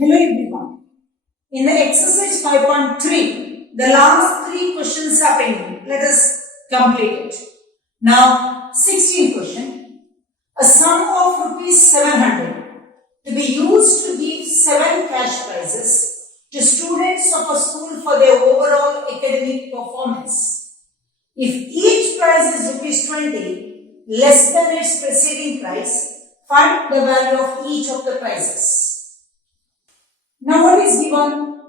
Hello everyone. In the exercise 5.3, the last 3 questions are pending. Let us complete it. Now, 16th question. A sum of rupees 700 to be used to give 7 cash prizes to students of a school for their overall academic performance. If each prize is rupees 20, less than its preceding price, find the value of each of the prizes. Now what is given?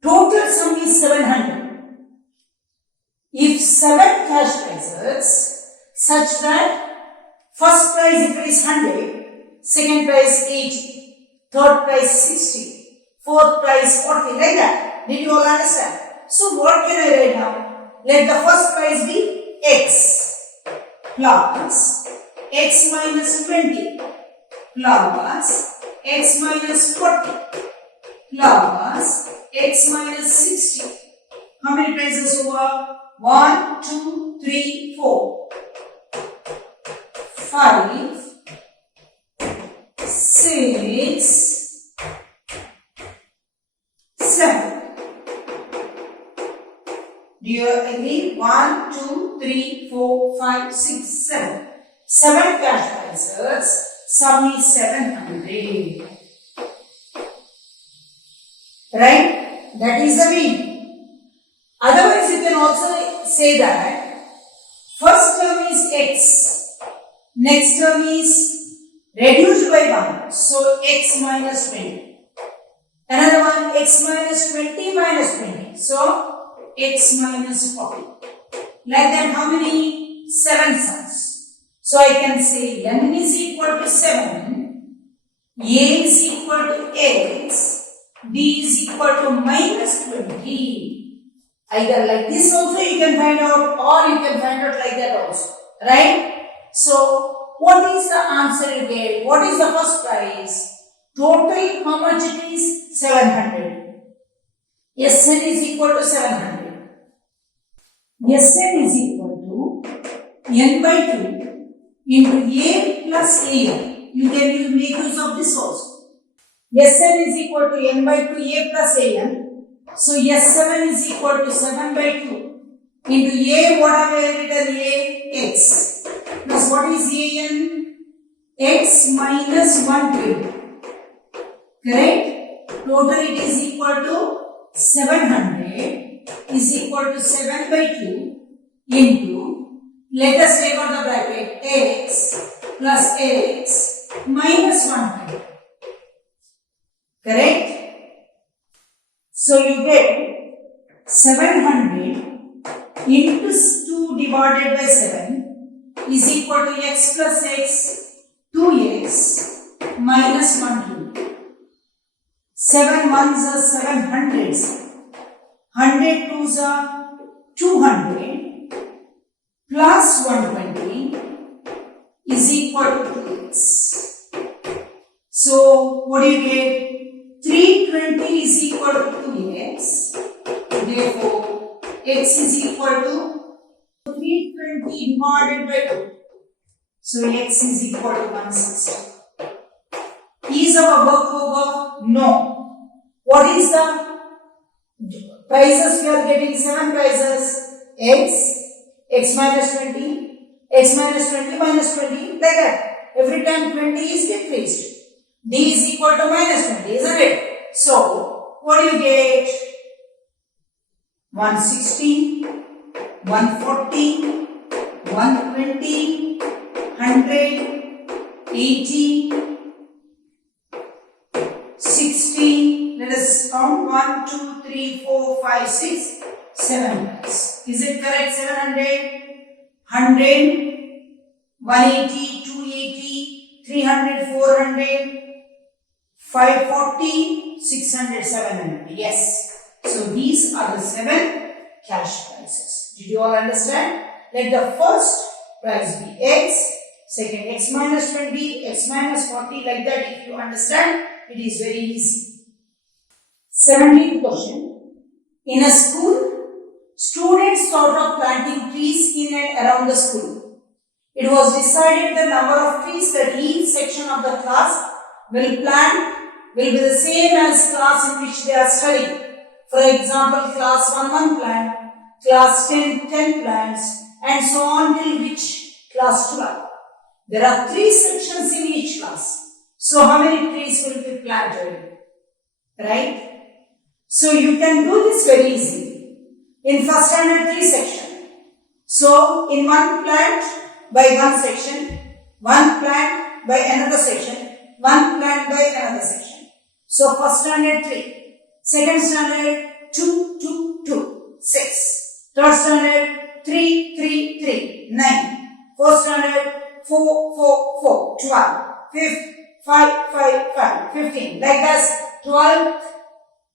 Total sum is 700. If 7 cash prizes such that first prize if it is 100, second prize 80, third prize 60, fourth prize 40, like that. Did you all understand? So what can I write now? Let the first prize be x plus x minus 20 plus x minus 40 plus x minus 60. How many prizes over? 1, 2, 3, 4, 5, 6, 7. Do you agree? 1, 2, 3, 4, 5, 6, 7. 7 cash prizes. Sum is 700. Right? That is the mean. Otherwise, you can also say that first term is x, next term is reduced by 1, so x minus 20. Another one, x minus 20 minus 20, so x minus 40. Like that, how many? 7 sums. So I can say n is equal to 7, a is equal to x, b is equal to minus 20. Either like this also you can find out, or you can find out like that also. Right? So, what is the answer you get? What is the first prize? Total, how much it is? 700. Sn is equal to 700. Sn is equal to n by 2 into a plus an. You can make use of this also. Sn is equal to n by 2 a plus an. So S7 is equal to 7 by 2 into a, what have I written? A, x. Plus what is an? X minus 120. Correct? Total it is equal to 700 is equal to 7 by 2 into, let us take out the bracket, x plus x minus 120. Correct? So you get 700 into 2 divided by 7 is equal to x plus x, 2x minus 120. 7 ones are 7 hundreds. 100 twos are 200 plus 120 is equal to 2x. So what do you get? 320 is equal to 2x. Therefore, x is equal to 320 divided by 2. So, x is equal to 160. Is our work over? No. What is the prizes we are getting? 7 prizes. X minus 20, x minus 20 minus 20, like that. Every time 20 is decreased. D is equal to minus 20, isn't it? So, what do you get? 160, 140, 120, 100, 80, 60. Let us count 1, 2, 3, 4, 5, 6, 7. Is it correct? 700, 100, 180, 280, 300, 400, 540, 600, 700. Yes. So these are the 7 cash prizes. Did you all understand? Let the first prize be x, second x minus 20, x minus 40, like that. If you understand, it is very easy. 17th question. In a school, students thought of planting trees in and around the school. It was decided the number of trees that each section of the class will plant will be the same as class in which they are studying. For example, class 1 plant, class 10 plants, and so on till which class 12. There are 3 sections in each class. So how many trees will be planted? Right? So you can do this very easily. In first standard 3 section. So in one plant by one section, one plant by another section, one plant by another section. So first standard 3, second standard 2, 2, 2, 6, third standard 3, 3, 3, 9, fourth standard 4, 4, 4, 12, fifth 5, 5, 5, 15. Like that, 12th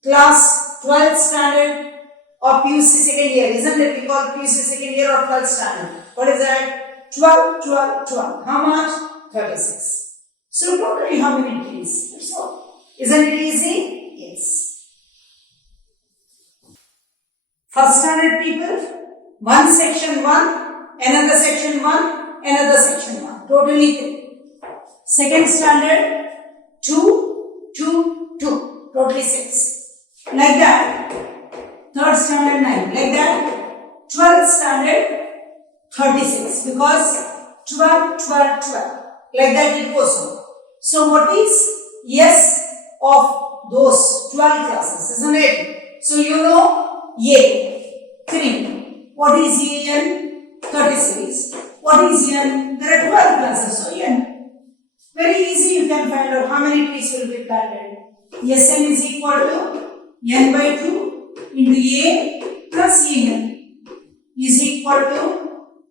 class, 12th standard of PUC second year. Isn't it? We call PUC second year or 12th standard. What is that? 12, 12, 12. How much? 36. So totally how many trees? That's all. Isn't it easy? Yes. First standard people, one section 1, another section 1, another section 1. Totally 3. Second standard 2, 2, 2. Totally 6. Like that. Third standard 9. Like that. 12th standard 36. Because 12, 12, 12. Like that it goes on. So what is S of those 12 classes? Isn't it? So you know A 3. What is N? 36. What is N? There are 12 classes. So N. Very easy, you can find out how many trees will be planted. Sn is equal to n by 2 into A plus En is equal to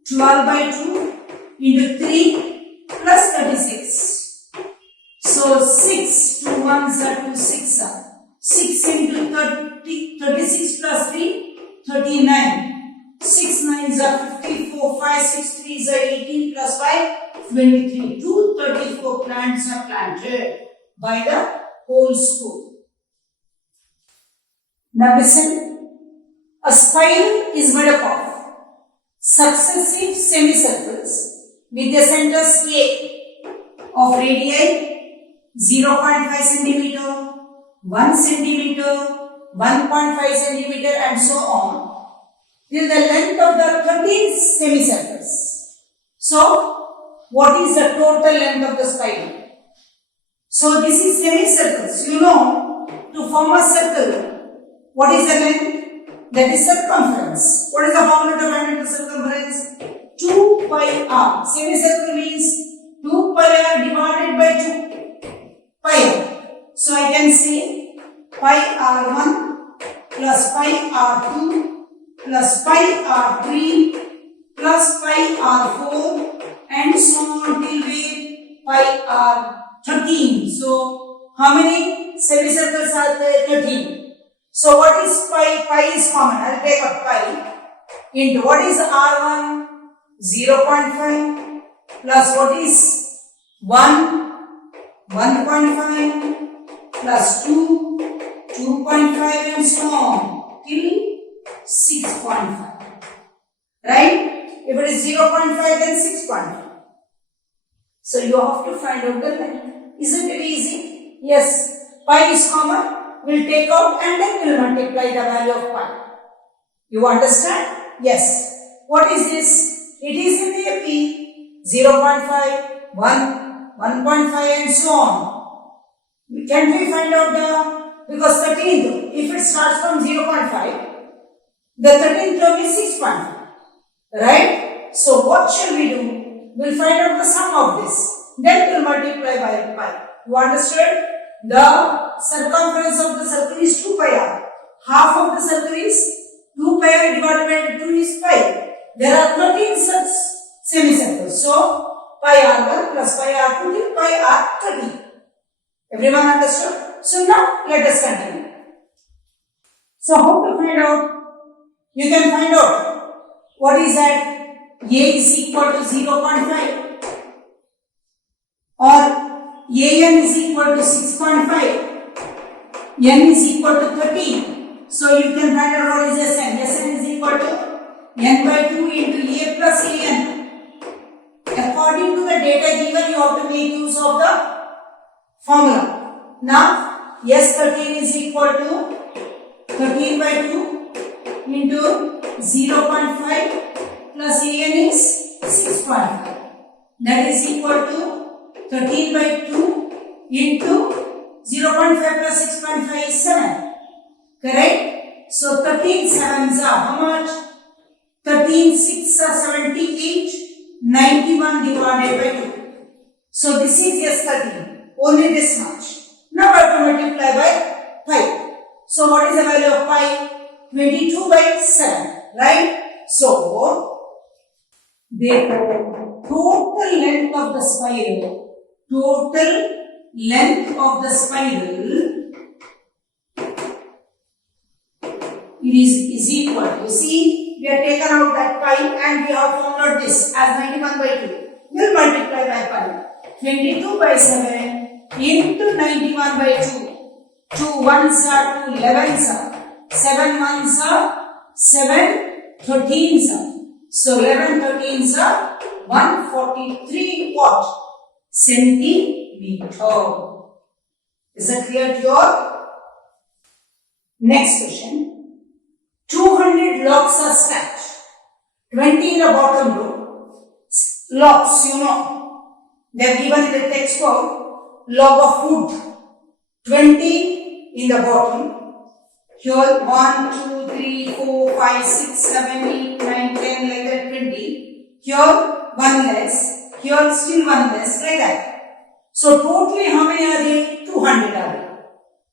12 by 2 into 3 plus 36. So 6, 2 1s are 2 6 are. 6 into 36 plus 3, 39. 6 9s are 54, 5 6 3s are 18 plus 5, 23. 234 plants are planted by the whole school. Now listen, a spiral is made up of successive semicircles with the centers A of radii 0.5 centimeter, 1 centimeter, 1.5 centimeter and so on till the length of the 13 semicircles. So, what is the total length of the spiral? So, this is semicircles. You know, to form a circle, what is the length? That is circumference. What is the formula to find out the circumference? 2 pi r. Semicircle means 2 pi r divided by 2 pi r. So, I can say pi r1 plus pi r2 plus pi r3 plus pi r4 and so on till pi r13. So, how many semicircles are there? 13. So, what is pi? Pi is common. I will take up pi into what is r1? 0.5 plus what is 1? 1.5 plus 2? 2.5 and so on till 6.5. Right? If it is 0.5 then 6.5. So you have to find out the length. Isn't it easy? Yes. Pi is common. We'll take out and then we'll multiply the value of pi. You understand? Yes. What is this? It is in the AP 0.5, 1, 1.5 and so on. Can we find out the, because 13th, if it starts from 0.5, the 13th term is 6.5. Right? So what shall we do? We'll find out the sum of this. Then we'll multiply by pi. You understood? The circumference of the circle is 2 pi r. Half of the circle is 2 pi r divided by 2 is pi. There are 13 such semicircles. So, pi r1 plus pi r2 till pi r13. Everyone understood? So, now let us continue. So, how to find out? You can find out what is that? A is equal to 0.5 or an is equal to 6.5, n is equal to 13. So you can find out what is Sn. Sn is equal to n by 2 into a plus an. According to the data given, you have to make use of the formula. Now, S13 is equal to 13 by 2 into 0.5 plus En is 6.5. That is equal to 13 by 2 into 0.5 plus 6.5 is 7. Correct? So 13 sevens are how much? 13 6 are 78. 91 divided by 2. So this is S13. Only this much. Now I have to multiply by 5. So what is the value of pi? 22 by 7. Right? So therefore total length of the spiral it is equal to, see, we have taken out that pi and we have found out this as 91 by 2. We'll multiply by pi. 22 by 7 into 91 by 2. 2 ones are 2 11s are. 7 ones are 7 13s are. So 11 13s are 143 what? Centimeter. Is that clear to you all? Next question. 200 logs are stacked. 20 in the bottom row. Logs, you know. They have given in the textbook log of wood. 20 in the bottom. Here 1, 2, 3, 4, 5, 6, 7, 8, 9, 10 like that 20. Here 1 less. Here still 1 less like that. So totally how many are they? 200 are they.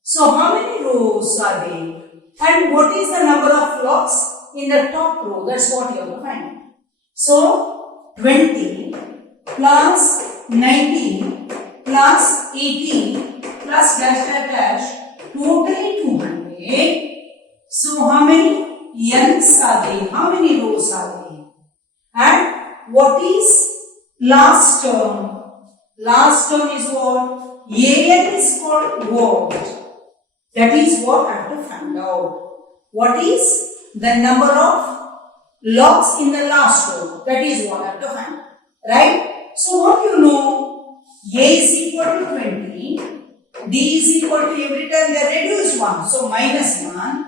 So how many rows are they? And what is the number of logs in the top row? That's what you have to find. So 20 plus 19 plus 18 plus dash dash dash totally 200. So how many n's are they? How many rows are they? And what is last term? Last term is what? An is called what? That is what I have to find out. What is the number of logs in the last row? That is what I have to find. Right? So what you know? A is equal to 20. D is equal to every time they reduce 1. So minus 1.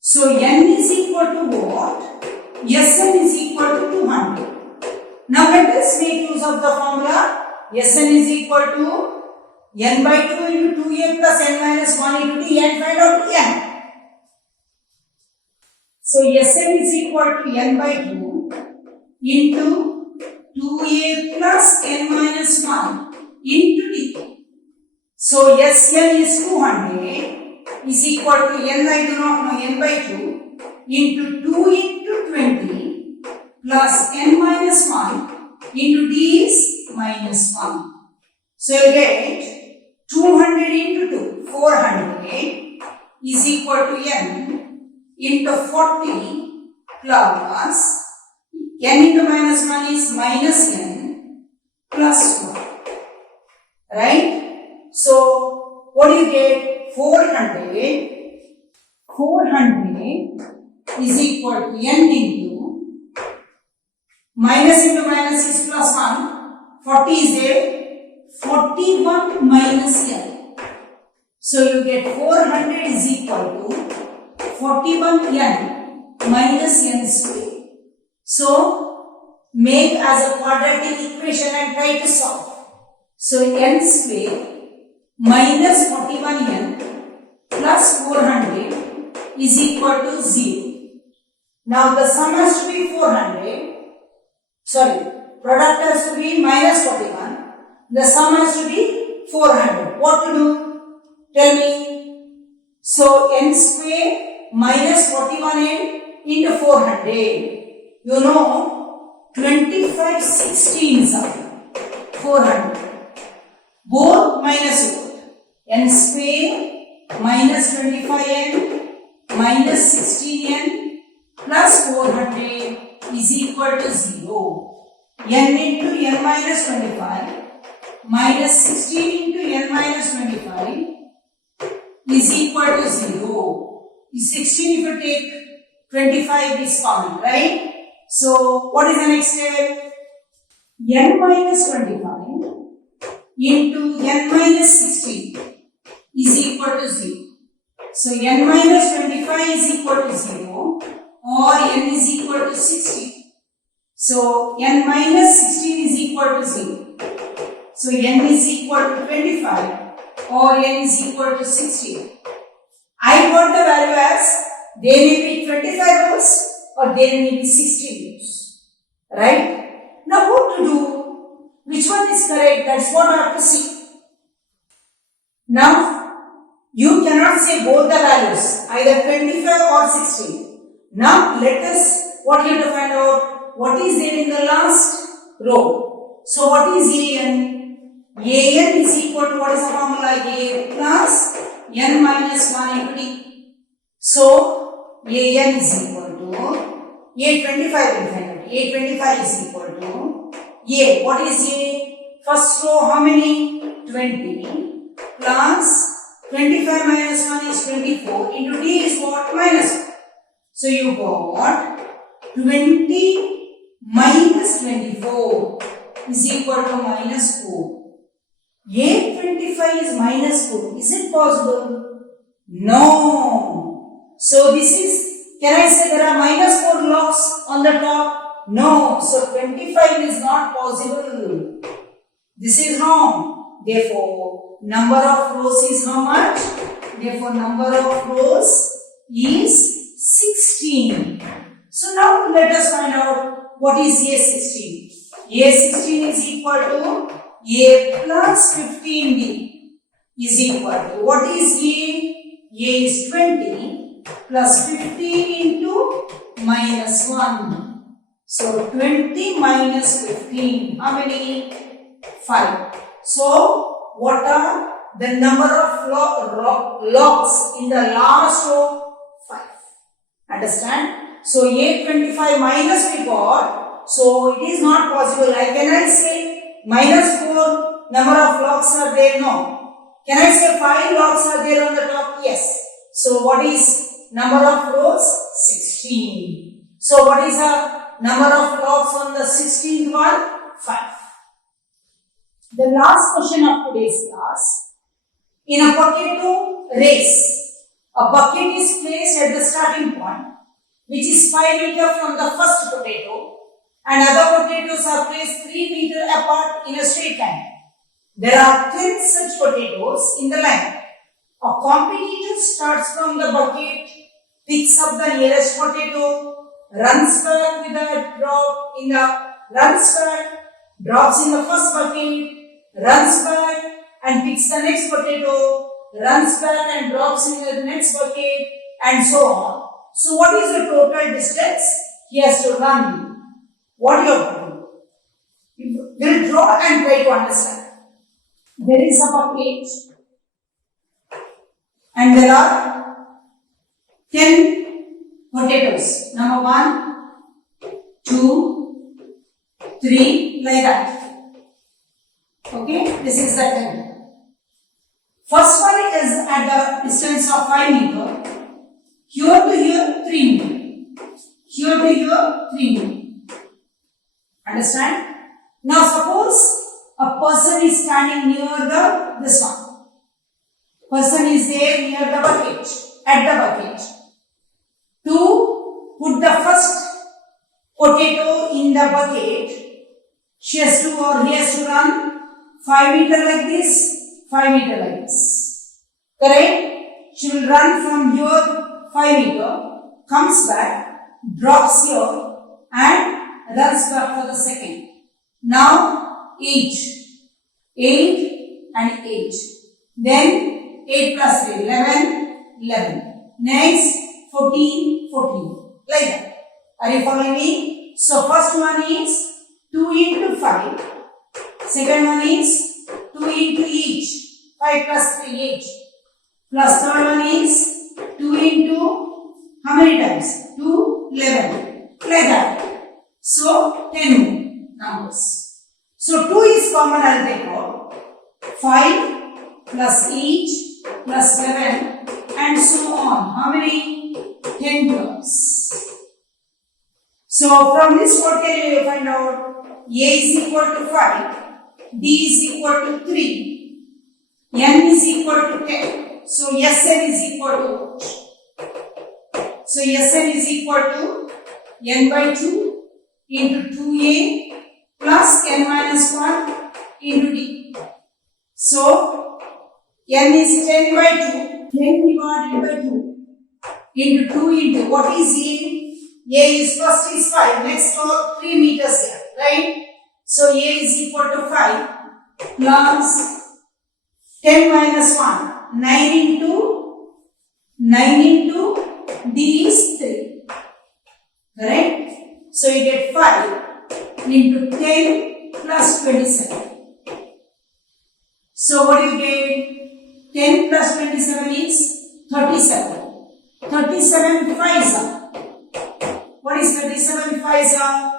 So n is equal to what? Sn is equal to 200. Now let us make use of the formula. Sn is equal to n by 2 into 2a plus n minus 1 into d and find out n. So Sn is equal to n by 2 into 2a plus n minus 1 into d. So Sn is 200 is equal to n I do not know n by 2 into 2 into 20 plus n minus 1 into d is minus 1. So you get 200 into 2, 400 is equal to n into 40 plus n into minus 1 is minus n plus 1. Right? So what do you get? 400 is equal to n into minus into minus is plus 1. 40 is there. 41 minus n. So you get 400 is equal to 41 n minus n square. So make as a quadratic equation and try to solve. So n square minus 41n plus 400 is equal to 0. Now the sum has to be 400. Sorry, product has to be minus 41. The sum has to be 400. What to do? Tell me. So n square minus 41n into 400. You know 25 16s are 400. Both minus what? N square minus 25n minus 16n plus 400 is equal to 0. N into n minus 25 minus 16 into n minus 25 is equal to 0. 16 if you take 25 is common, right? So what is the next step? N minus 25 into n minus 16 is equal equal to 0. So n minus 25 is equal to 0 or n is equal to 16. So n minus 16 is equal to 0. So n is equal to 25 or n is equal to 16. I got the value as there may be 25 rows or there may be 16 rows. Right? Now what to do? Which one is correct? That's what I have to see. Now, you cannot say both the values, either 25 or 16. Now, let us, what you have to find out? What is there in the last row? So, what is an? An is equal to, what is the formula? A plus n minus 1 into d. So, an is equal to, A25 will find out. A25 is equal to, A, what is A? First row, how many? 20 plus 25 minus 1 is 24 into D is what? Minus 1. So you got 20 minus 24 is equal to minus 4. A25 is minus 4. Is it possible? No. So this is, can I say there are minus 4 blocks on the top? No. So 25 is not possible. This is wrong. Therefore, number of rows is how much? Therefore, number of rows is 16. So now let us find out what is A16. A16 is equal to A plus 15B is equal to, what is A? A is 20 plus 15 into minus 1. So 20 minus 15, how many? 5. So, what are the number of logs in the last row? 5. Understand? So, A25 minus we got. So, it is not possible. Can I say minus 4 number of logs are there? No. Can I say 5 logs are there on the top? Yes. So, what is number of rows? 16. So, what is the number of logs on the 16th one? 5. The last question of today's class. In a potato race, a bucket is placed at the starting point, which is 5 meters from the first potato, and other potatoes are placed 3 meters apart in a straight line. There are 10 such potatoes in the line. A competitor starts from the bucket, picks up the nearest potato, runs back with a drop in the, drops in the first bucket, runs back and picks the next potato, runs back and drops in the next bucket, and so on. So what is the total distance he has to run? What you have to do? You will draw and try to understand. There is a bucket and there are 10 potatoes. Number 1, 2, 3, like that. Okay, this is the 10. First one is at the distance of 5 meters. Here to here 3 meters. Here to here 3 meters. Understand? Now suppose a person is standing near this one. Person is there near the bucket, at the bucket. To put the first potato in the bucket, he has to run 5 meters like this, 5 meters like this. Correct? She will run from here 5 meters, comes back, drops here and runs back for the second. Now 8 and 8. Then 8 plus 3, 11. Next 14. Like that. Are you following me? So first one is 2 into 5. Second one is 2 into each. 5 plus 3, 8. Plus third one is 2 into, how many times? 2, 11. Like that. So 10 numbers. So 2 is common, I'll take out. 5 plus each plus 11 and so on. How many? 10 terms. So from this what can you find out? A is equal to 5. D is equal to 3. N is equal to 10. So Sn is equal to, Sn is equal to n by 2 into 2a plus n minus 1 into d. So n is 10 by 2, 10 divided by 2 into 2 into what is a? A is first is 5, next 3 meters here, right? So a is equal to 5 plus 10 minus 1, 9 into d is 3, correct? So you get 5 into 10 plus 27. So what do you get? 10 plus 27 is 37. 37 5s are. What is 37 5s are?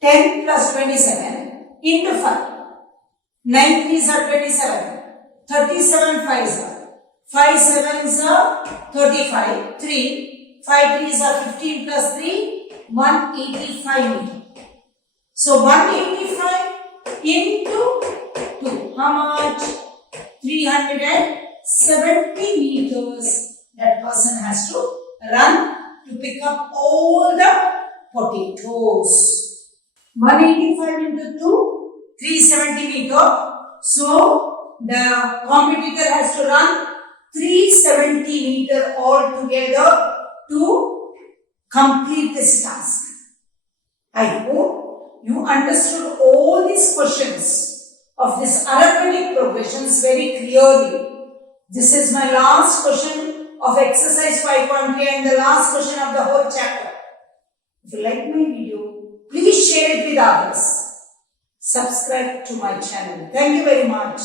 10 plus 27 into 5. 9 3s are 27. 37 5s are. 5 7s are 35. 3. 5 3s are 15 plus 3. 185 meter. So 185 into 2. How much? 370 meters that person has to run to pick up all the potatoes. 185 into 2, 370 meter. So the competitor has to run 370 meter altogether to complete this task. I hope you understood all these questions of this arithmetic progressions very clearly. This is my last question of exercise 5.3 and the last question of the whole chapter. If you like my video, please share it with others. Subscribe to my channel. Thank you very much.